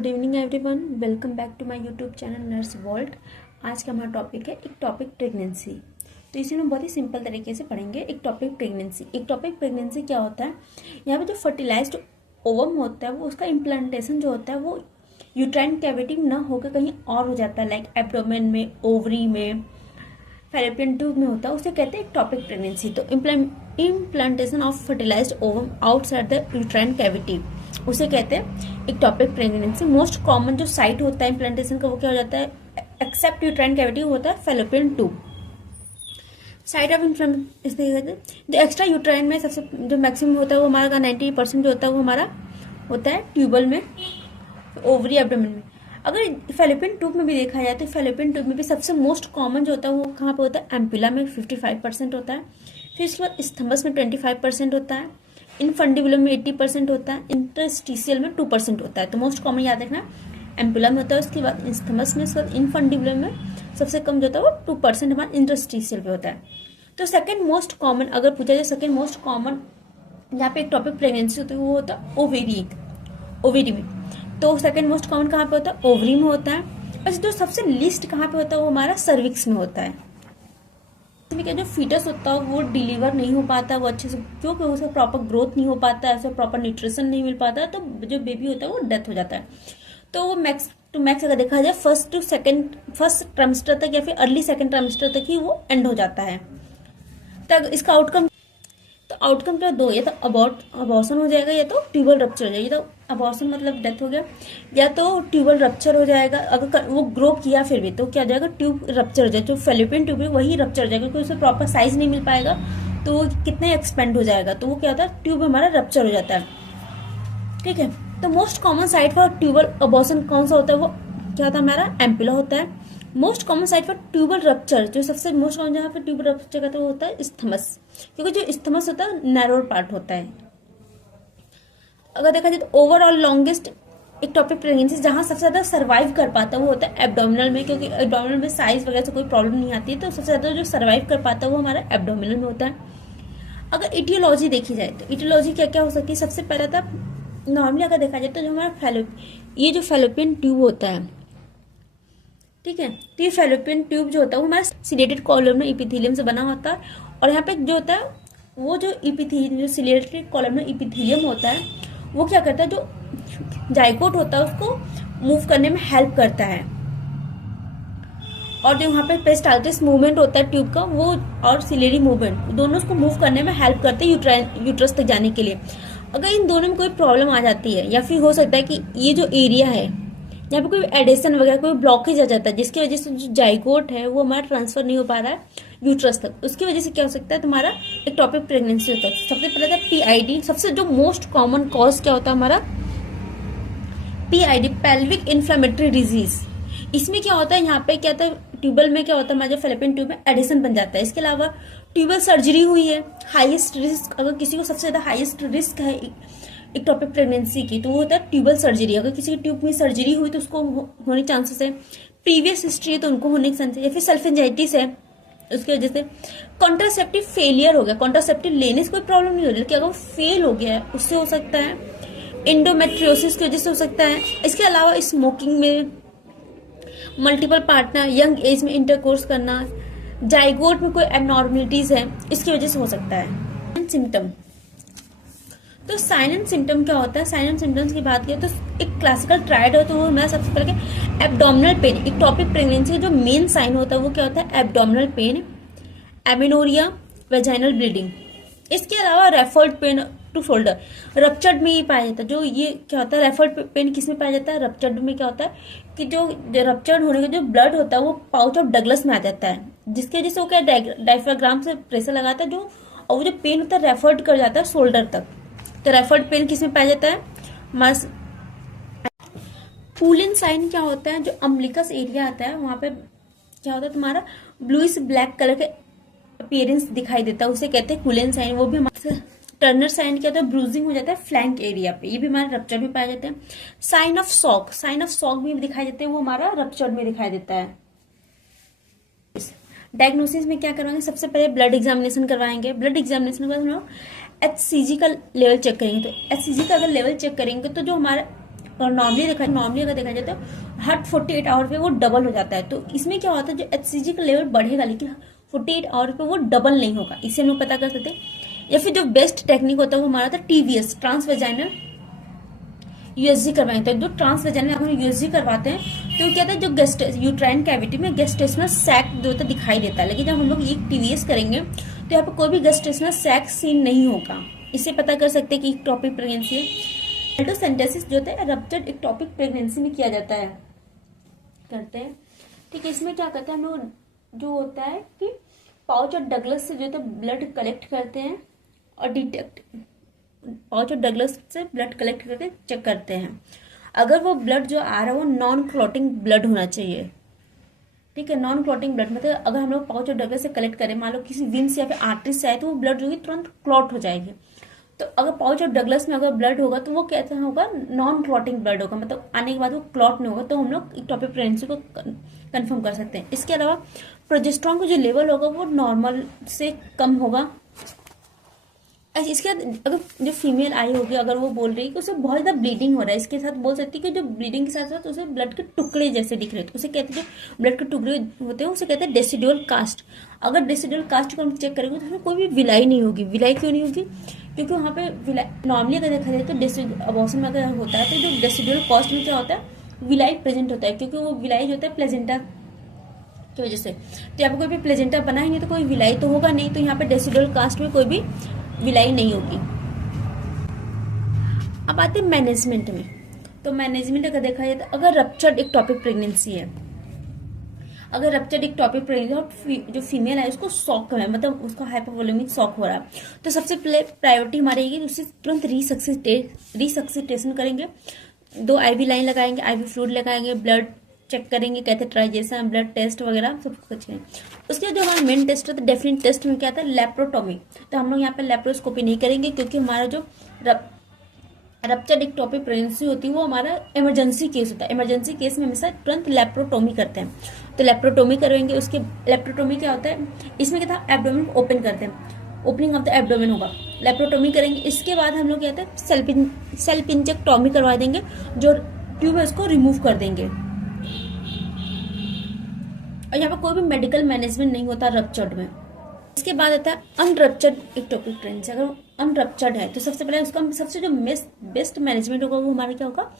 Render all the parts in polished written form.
Good evening everyone, welcome back to my YouTube channel nurse world. आज का हमारा topic है एक टॉपिक प्रेगनेंसी। तो इसे हम बहुत ही सिंपल तरीके से पढ़ेंगे। एक टॉपिक प्रेगनेंसी क्या होता है? यहाँ पे जो फर्टिलाइज्ड ओवम होता है वो उसका इम्प्लांटेशन जो होता है वो यूट्राइन कैविटी में ना होकर कहीं और हो जाता है, लाइक एब्डोमेन में, ओवरी में, फैलोपियन ट्यूब में होता है, उसे कहते हैं एक टॉपिक प्रेगनेंसी। तो implantation of fertilised ovum outside the uterine cavity उसे कहते हैं ectopic pregnancy. Most common जो साइट होता है इम्प्लांटेशन का वो क्या हो जाता है? एक्सेप्ट यूट्राइन कैविटी होता है fallopian tube. Site of implantation जो एक्स्ट्रा यूट्राइन में सबसे जो मैक्सिमम होता है वो हमारा 90% जो होता है वो हमारा होता है ट्यूबल में, ओवरी, एब्डोमेन में। अगर फैलोपियन ट्यूब में भी देखा जाए तो फैलोपियन ट्यूब में भी सबसे मोस्ट कॉमन जो होता है वो कहाँ पे होता है? एम्पुला में 55% होता है। फिर इसके बाद स्थमस में 25% होता है, इनफंडिबुलम में 80% होता है, इंटरस्टिशियल में 2% होता है। तो मोस्ट कॉमन याद रखना एम्पुला में होता है, उसके बाद स्थमस में, उसके बाद इनफंडिबुलम में सबसे कम जो होता है वो 2% हमारा इंटरस्टिशियल पे होता है। तो सेकंड मोस्ट कॉमन अगर पूछा जाए सेकंड मोस्ट कॉमन जहाँ पे एक टॉपिक प्रेगनेंसी होती है वो होता है ओवेरी में। तो सेकंड मोस्ट कॉमन कहाँ पे होता है? ओवरी में होता है। बस जो सबसे लिस्ट कहाँ पे होता है वो हमारा सर्विक्स में होता है। जो फीटस होता है वो डिलीवर नहीं हो पाता वो अच्छे से, क्योंकि उसे प्रॉपर ग्रोथ नहीं हो पाता है, उसे प्रॉपर न्यूट्रिशन नहीं मिल पाता है, तो जो बेबी होता है वो डेथ हो जाता है। तो वो मैक्स टू मैक्स अगर देखा जाए फर्स्ट ट्राइमेस्टर तक या फिर अर्ली सेकंड ट्राइमेस्टर तक ही वो एंड हो जाता है। तब इसका आउटकम क्या दो, या तो अबॉर्शन हो जाएगा या तो ट्यूबल रप्चर हो जाएगा। तो अबॉर्शन मतलब डेथ हो गया, या तो ट्यूबल रप्चर हो जाएगा। अगर वो ग्रो किया फिर भी तो क्या हो जाएगा? ट्यूब रप्चर हो जाएगा, जो फैलोपियन ट्यूब है वही रप्चर हो जाएगा, क्योंकि उसे प्रॉपर साइज नहीं मिल पाएगा तो वो कितने एक्सपेंड हो जाएगा, तो वो क्या होता है? ट्यूब हमारा रप्चर हो जाता है। ठीक है, तो most common site for tubal abortion कौन सा होता है? वो क्या होता है? हमारा एम्पुला होता है। Most common site for tubal rupture जो सबसे मोस्ट कॉमन जहाँ पे ट्यूबल रप्चर का वो होता है स्थमस, क्योंकि जो स्थमस होता है नैरोर पार्ट होता है। अगर देखा जाए तो ओवरऑल लॉन्गेस्ट एक टॉपिक प्रेगनेंसी जहाँ सबसे ज्यादा सर्वाइव कर पाता है वो होता है एब्डोमिनल में, क्योंकि एब्डोमिनल में साइज वगैरह से कोई प्रॉब्लम नहीं आती है, तो सबसे ज्यादा जो सर्वाइव कर पाता है वो हमारा एब्डोमिनल में होता है। अगर इटियोलॉजी देखी जाए तो इटियोलॉजी क्या क्या हो सकती है? सबसे पहले तो नॉर्मली अगर देखा जाए तो जो हमारा ये जो फैलोपियन ट्यूब होता है, ठीक है, तो ये फैलोपियन ट्यूब जो होता है वो हमारा सिलेटेड कॉलमनर इपिथेलियम से बना होता है। और यहाँ पे जो होता है वो जो इपिथेलियम, जो सिलेटेड कॉलमनर इपिथेलियम होता है वो क्या करता है? जो जाइगोट होता है उसको मूव करने में हेल्प करता है। और जो यहाँ पे पेरिस्टाल्टिस मूवमेंट होता है ट्यूब का, वो और सिलेरी मूवमेंट दोनों उसको मूव करने में हेल्प करते हैं यूट्रस तक जाने के लिए। अगर इन दोनों में कोई प्रॉब्लम आ जाती है, या फिर हो सकता है कि ये जो एरिया है यहाँ पे कोई एडिशन वगैरह कोई ब्लॉकेज आ जाता है, जिसकी वजह से जो जाइगोट है वो हमारा ट्रांसफर नहीं हो पा रहा है यूट्रस तक, उसकी वजह से क्या हो सकता है? तुम्हारा एक टॉपिक प्रेगनेंसी होता है। सबसे पहले था पीआईडी। सबसे जो मोस्ट कॉमन कॉज क्या होता है हमारा? PID, pelvic inflammatory disease. इसमें क्या होता है? यहाँ पे क्या होता है? ट्यूबल में क्या होता है? हमारे फैलोपियन ट्यूब में एडिशन बन जाता है। इसके अलावा ट्यूबल सर्जरी हुई है, हाईएस्ट रिस्क, अगर किसी को सबसे ज्यादा हाईएस्ट रिस्क है एक टॉपिक प्रेगनेंसी की तो वो होता है ट्यूबल सर्जरी। अगर किसी की ट्यूब में सर्जरी हुई तो उसको होने चांसेस है, प्रीवियस हिस्ट्री है तो उनको होने के चांसेस है, या फिर सेल्फ एंजाइटिस है उसकी वजह से। कॉन्ट्रासेप्टिव फेलियर हो गया, कॉन्ट्रासेप्टिव लेने से कोई प्रॉब्लम नहीं हो रही, लेकिन अगर फेल हो गया है उससे हो सकता है। एंडोमेट्रियोसिस की वजह से हो सकता है। इसके अलावा स्मोकिंग में, मल्टीपल पार्टनर, यंग एज में इंटरकोर्स करना, जाइगोट में कोई एबनॉर्मलिटीज है, इसकी वजह से हो सकता है। सिम्टम, तो साइन एंड सिम्टम क्या होता है? साइन एंड सिम्टम्स की बात करें तो एक क्लासिकल ट्रायड हो तो वो हमारा सबसे पहले abdominal pain. Ectopic pregnancy जो मेन साइन होता है वो क्या होता है? Abdominal pain, amenorrhoea, vaginal bleeding. इसके अलावा referred pain to shoulder, ruptured में ही पाया जाता है। जो ये क्या होता है? रेफर्ड पेन किस में पाया जाता है? रप्चर्ड में। क्या होता है कि जो रप्चर्ड होने का जो ब्लड होता है वो पाउच ऑफ डगलस में आ जाता है, जिसकी वजह से वो क्या डायफ्राग्राम से प्रेशर लगाता है जो, और वो जो पेन होता है रेफर्ड कर जाता है शोल्डर तक। तो रेफर्ड पेन किस में पाया जाता है? कूलिन साइन क्या होता है? जो अम्बिलिकस एरिया आता है वहां पे क्या होता है? तुम्हारा ब्लूइश ब्लैक कलर के अपीयरेंस दिखाई देता है, उसे कहते हैं कूलिन साइन। वो भी हमारे टर्नर साइन क्या होता है? ब्रूजिंग हो जाता है फ्लैंक एरिया पे, ये भी हमारे रप्चर में पाए जाते हैं। साइन ऑफ सॉक भी दिखाई देते हैं, वो हमारा रप्चर में दिखाई देता है। डायग्नोसिस में क्या करवाएंगे? सबसे पहले ब्लड एग्जामिनेशन करवाएंगे। ब्लड एग्जामिनेशन के बाद हम लोग HCG का लेवल चेक करेंगे। तो HCG का अगर लेवल चेक करेंगे तो जो हमारा और नॉर्मली अगर देखा जाए तो हर 48 आवर पे वो डबल हो जाता है। तो इसमें क्या होता है, जो HCG का लेवल बढ़ेगा लेकिन 48 आवर पे वो डबल नहीं होगा, इससे हम लोग पता कर सकते हैं। या फिर जो बेस्ट टेक्निक होता है वो हमारा था TVS, ट्रांसवेजाइनल USG करवाते हैं। जो ट्रांसवेजाइनल हम USG करवाते हैं तो क्या होता है, जो यूट्राइन कैविटी में गेस्टेशनल सैक जो होता है दिखाई देता है, लेकिन जब हम लोग ये TVS करेंगे तो यहाँ पर कोई भी गेस्टेशनल सैक सीन नहीं होगा। इससे पता कर सकते हैं कि इक्टोपिक प्रेगनेंसी है। एल्टोसेंटेसिस जो होता है रप्चर्ड इक्टोपिक प्रेगनेंसी में किया जाता है, करते हैं। ठीक है, इसमें क्या करते हैं हम लोग, जो होता है कि पाउच और डगलस से जो होता है ब्लड कलेक्ट करते हैं और पाउच और डगलस से ब्लड कलेक्ट करके चेक करते हैं। अगर वो ब्लड जो आ रहा है वो नॉन क्लॉटिंग ब्लड होना चाहिए। ठीक है, नॉन क्लॉटिंग ब्लड मतलब अगर हम लोग पाउच और डगलस से कलेक्ट करें, मान लो किसी विंस या फिर आर्टरी से आए तो वो ब्लड जो है तुरंत क्लॉट हो जाएगी। तो अगर पाउच और डगलस में अगर ब्लड होगा तो वो कैसा होगा, नॉन क्लॉटिंग ब्लड होगा, मतलब आने के बाद वो क्लॉट नहीं होगा। तो हम लोग इक्टोपिक प्रेगनेंसी को कंफर्म कर सकते हैं। इसके अलावा प्रोजेस्टेरॉन का जो लेवल होगा वो नॉर्मल से कम होगा। इसके बाद अगर जो फीमेल आई होगी, अगर वो बोल रही है कि उसे बहुत ज़्यादा ब्लीडिंग हो रहा है, इसके साथ बोल सकती है कि जो ब्लीडिंग के साथ साथ उसे ब्लड के टुकड़े जैसे दिख रहे हैं, तो उसे कहते हैं जो ब्लड के टुकड़े होते हैं उसे कहते हैं डेसिडुअल कास्ट। अगर डेसिडुअल कास्ट को हम चेक करेंगे तो उसमें कोई भी विलाई नहीं होगी। विलाई क्यों नहीं होगी, क्योंकि वहाँ पे नॉर्मली अगर देखा जाए तो अबॉर्शन में अगर होता है तो जो डेसिडुअल कास्ट में क्या होता है, विलाई प्रेजेंट होता है, क्योंकि वो विलाई जो होता है प्लेजेंटा की वजह से। तो यहाँ पे कोई भी प्लेजेंटा बना ही नहीं तो कोई विलाई तो होगा नहीं, तो यहाँ पे डेसिडुअल कास्ट में कोई भी विलाई नहीं होगी। अब आते हैं मैनेजमेंट में। तो मैनेजमेंट अगर देखा जाए तो अगर रप्चर्ड इक्टोपिक प्रेगनेंसी है, अगर रप्चर्ड इक्टोपिक प्रेगनेंसी और जो फीमेल है उसको शॉक है, मतलब उसका हाइपोवोलेमिक शॉक हो रहा है, तो सबसे पहले प्रायोरिटी हमारी रहेगी उसे तुरंत रिसक्सिटेशन करेंगे। 2 IV लाइन लगाएंगे, IV फ्लूइड लगाएंगे, ब्लड चेक करेंगे, कैथेटराइजेशन, ब्लड टेस्ट वगैरह सब कुछ करेंगे। उसके बाद जो हमारा मेन टेस्ट होता है डेफिनेट टेस्ट में क्या आता है, लेप्रोटोमी। तो हम लोग यहाँ पे लेप्रोस्कोपी नहीं करेंगे, क्योंकि हमारा जो रप्चर्ड इक्टोपिक प्रेगनेंसी होती है वो हमारा इमरजेंसी केस होता है। इमरजेंसी केस में हमेशा तुरंत लेप्रोटोमी करते हैं, तो लेप्रोटोमी करेंगे। उसके लेप्रोटोमी क्या होता है, इसमें क्या था, एब्डोमेन ओपन करते हैं, ओपनिंग ऑफ द एब्डोमेन होगा, लेप्रोटोमी करेंगे। इसके बाद हम लोग क्या होता है सेल्पिंजेक्टोमी करवा देंगे, जो ट्यूब है उसको रिमूव कर देंगे। और यहाँ पर कोई भी मेडिकल मैनेजमेंट नहीं होता रप्चर्ड में। इसके बाद आता है अनरप्चर्ड इक्टोपिक प्रेगनेंसी। अगर अनरप्चर्ड है तो सबसे पहले उसका सबसे जो बेस्ट मैनेजमेंट होगा वो हमारा क्या होगा,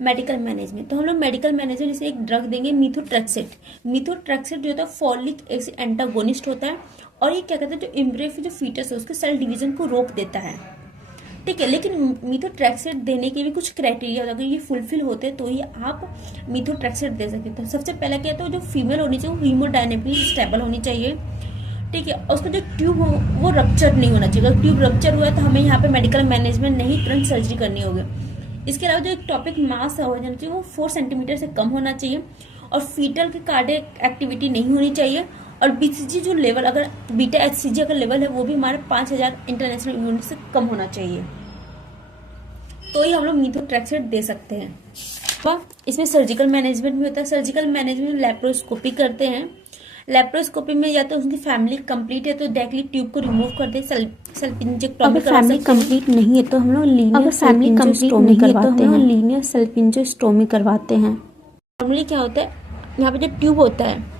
मेडिकल मैनेजमेंट। तो हम लोग मेडिकल मैनेजमेंट जैसे एक ड्रग देंगे मीथोट्रेक्सेट। मीथोट्रेक्सेट जो होता है फॉलिक एसिड एंटागोनिस्ट होता है, और ये क्या कहते हैं, जो एम्ब्रियो जो फीटस है उसके सेल डिवीजन को रोक देता है। ठीक है, लेकिन मीथोट्रेक्सेट देने के भी कुछ क्राइटेरिया होता है, अगर ये फुलफिल होते हैं तो ही आप मीथोट्रेक्सेट दे सकते हैं। तो सबसे पहले क्या है, जो फीमेल होनी चाहिए वो हीमोडायनेमिकली स्टेबल होनी चाहिए। ठीक है, और उसका जो ट्यूब हो वो रप्चर नहीं होना चाहिए। अगर ट्यूब रप्चर हुआ है तो हमें यहाँ पे मेडिकल मैनेजमेंट नहीं, तुरंत सर्जरी करनी होगी। इसके अलावा जो एक टॉपिक मास हो जाना चाहिए वो 4 सेंटीमीटर से कम होना चाहिए, और फीटल की कार्डियक एक्टिविटी नहीं होनी चाहिए। और BCG जो लेवल, अगर बीटा HCG अगर लेवल है वो भी हमारे 5000 इंटरनेशनल यूनिट से कम होना चाहिए, तो ही हम लोग मीथोट्रेक्सेट दे सकते हैं। और इसमें सर्जिकल मैनेजमेंट भी होता है। सर्जिकल मैनेजमेंट में लेप्रोस्कोपी करते हैं। लेप्रोस्कोपी में या तो उसकी फैमिली कंप्लीट है तो डायरेक्टली ट्यूब को रिमूव कर दे, सेल्पिंजेक्टोमी करवा सकते हैं। फैमिली कंप्लीट नहीं है तो हम लोग लीनियर सेल्पिंजेक्टोमी करवाते हैं। लीनियर सेल्पिंजेक्टोमी करवाते हैं। नॉर्मली क्या होता है, यहाँ पे जो ट्यूब होता है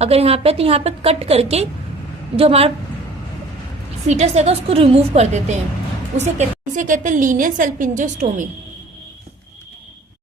अगर यहाँ पे, तो यहाँ पे कट करके जो हमारा फीटस है उसको रिमूव कर देते हैं। इसे कहते हैं लीनियर सेल्पिंजेक्टोमी।